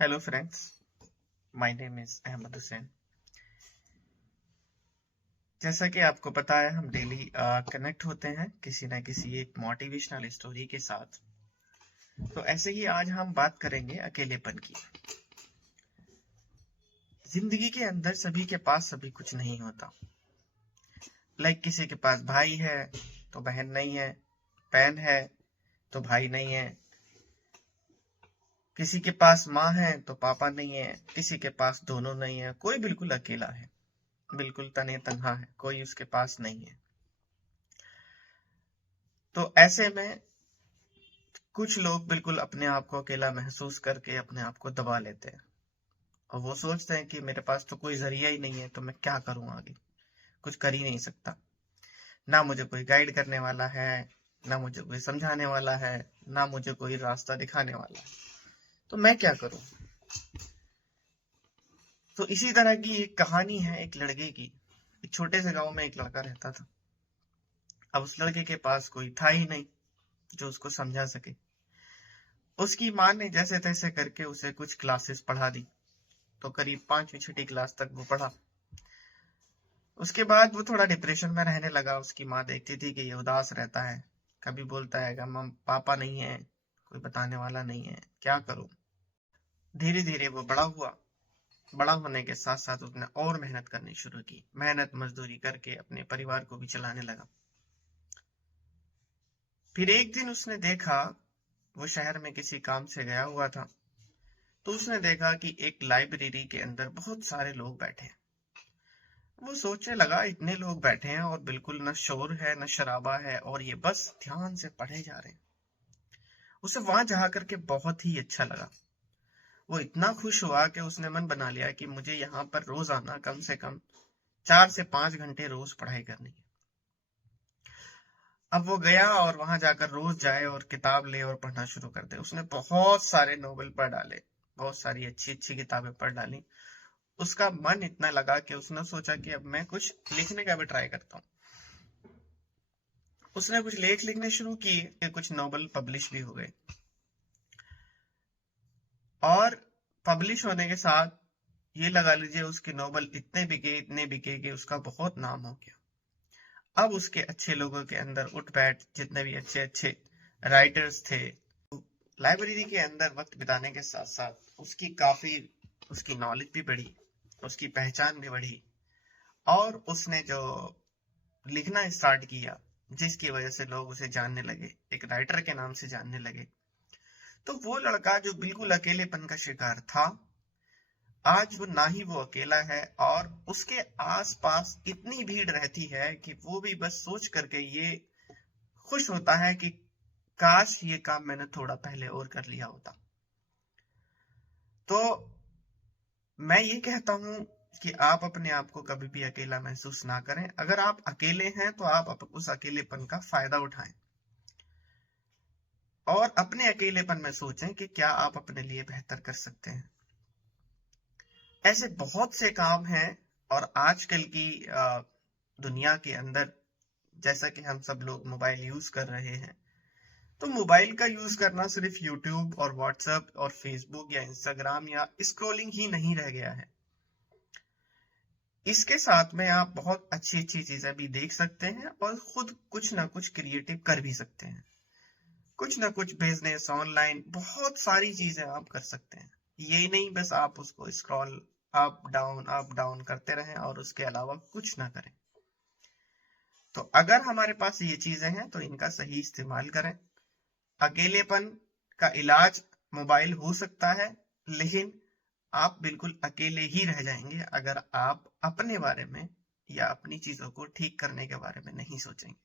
Hello friends, my name is Ahmed Hussain. जैसा कि आपको पता है, हम डेली कनेक्ट होते हैं किसी ना किसी एक मोटिवेशनल स्टोरी के साथ। तो ऐसे ही आज हम बात करेंगे अकेलेपन की। जिंदगी के अंदर सभी के पास सभी कुछ नहीं होता। किसी के पास भाई है तो बहन नहीं है, बहन है तो भाई नहीं है, किसी के पास माँ है तो पापा नहीं है, किसी के पास दोनों नहीं है, कोई बिल्कुल अकेला है, बिल्कुल तने तन्हा है, कोई उसके पास नहीं है। तो ऐसे में कुछ लोग बिल्कुल अपने आप को अकेला महसूस करके अपने आप को दबा लेते हैं और वो सोचते हैं कि मेरे पास तो कोई जरिया ही नहीं है, तो मैं क्या करूं, आगे कुछ कर ही नहीं सकता। ना मुझे कोई गाइड करने वाला है, ना मुझे कोई समझाने वाला है, ना मुझे कोई रास्ता दिखाने वाला है, तो मैं क्या करूं। तो इसी तरह की एक कहानी है एक लड़के की। एक छोटे से गांव में एक लड़का रहता था। अब उस लड़के के पास कोई था ही नहीं जो उसको समझा सके। उसकी माँ ने जैसे तैसे करके उसे कुछ क्लासेस पढ़ा दी, तो करीब 5वीं 6ठी क्लास तक वो पढ़ा। उसके बाद वो थोड़ा डिप्रेशन में रहने लगा। उसकी माँ देखती थी कि ये उदास रहता है, कभी बोलता है कि मम पापा नहीं है, कोई बताने वाला नहीं है, क्या करूं। धीरे धीरे वो बड़ा हुआ। बड़ा होने के साथ साथ उसने और मेहनत करनी शुरू की, मेहनत मजदूरी करके अपने परिवार को भी चलाने लगा। फिर एक दिन उसने देखा, वो शहर में किसी काम से गया हुआ था, तो उसने देखा कि एक लाइब्रेरी के अंदर बहुत सारे लोग बैठे हैं। वो सोचने लगा, इतने लोग बैठे हैं और बिल्कुल न शोर है न शराबा है, और ये बस ध्यान से पढ़े जा रहे हैं। उसे वहां जा करके बहुत ही अच्छा लगा। वो इतना खुश हुआ कि उसने मन बना लिया कि मुझे यहाँ पर रोज आना, कम से कम 4 से 5 घंटे रोज पढ़ाई करनी है। अब वो गया और वहां जाकर रोज जाए और किताब ले और पढ़ना शुरू कर दे। उसने बहुत सारे नोवेल पढ़ डाले, बहुत सारी अच्छी अच्छी किताबें पढ़ डाली। उसका मन इतना लगा कि उसने सोचा कि अब मैं कुछ लिखने का भी ट्राई करता हूँ। उसने कुछ लेख लिखने शुरू किए, कुछ नॉवल पब्लिश भी हो गए, और पब्लिश होने के साथ ये लगा लीजिए उसके नॉवल इतने बिके कि उसका बहुत नाम हो गया। अब उसके अच्छे लोगों के अंदर उठ बैठ जितने भी अच्छे अच्छे राइटर्स थे। लाइब्रेरी के अंदर वक्त बिताने के साथ साथ उसकी नॉलेज भी बढ़ी, उसकी पहचान भी बढ़ी, और उसने जो लिखना स्टार्ट किया, जिसकी वजह से लोग उसे जानने लगे, एक राइटर के नाम से जानने लगे। तो वो लड़का जो बिल्कुल अकेलेपन का शिकार था, आज वो ना ही वो अकेला है, और उसके आसपास इतनी भीड़ रहती है कि वो भी बस सोच करके ये खुश होता है कि काश ये काम मैंने थोड़ा पहले और कर लिया होता। तो मैं ये कहता हूं कि आप अपने आप को कभी भी अकेला महसूस ना करें। अगर आप अकेले हैं तो आप उस अकेलेपन का फायदा उठाएं और अपने अकेलेपन में सोचें कि क्या आप अपने लिए बेहतर कर सकते हैं। ऐसे बहुत से काम हैं। और आजकल की दुनिया के अंदर, जैसा कि हम सब लोग मोबाइल यूज कर रहे हैं, तो मोबाइल का यूज करना सिर्फ यूट्यूब और व्हाट्सएप और फेसबुक या इंस्टाग्राम या स्क्रॉलिंग ही नहीं रह गया है। इसके साथ में आप बहुत अच्छी अच्छी चीजें भी देख सकते हैं और खुद कुछ ना कुछ क्रिएटिव कर भी सकते हैं। कुछ ना कुछ बिजनेस ऑनलाइन, बहुत सारी चीजें आप कर सकते हैं। ये नहीं बस आप उसको स्क्रॉल अप डाउन करते रहें और उसके अलावा कुछ ना करें। तो अगर हमारे पास ये चीजें हैं तो इनका सही इस्तेमाल करें। अकेलेपन का इलाज मोबाइल हो सकता है, लेकिन आप बिल्कुल अकेले ही रह जाएंगे अगर आप अपने बारे में या अपनी चीजों को ठीक करने के बारे में नहीं सोचेंगे।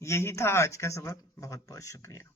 यही था आज का सबक। बहुत बहुत शुक्रिया।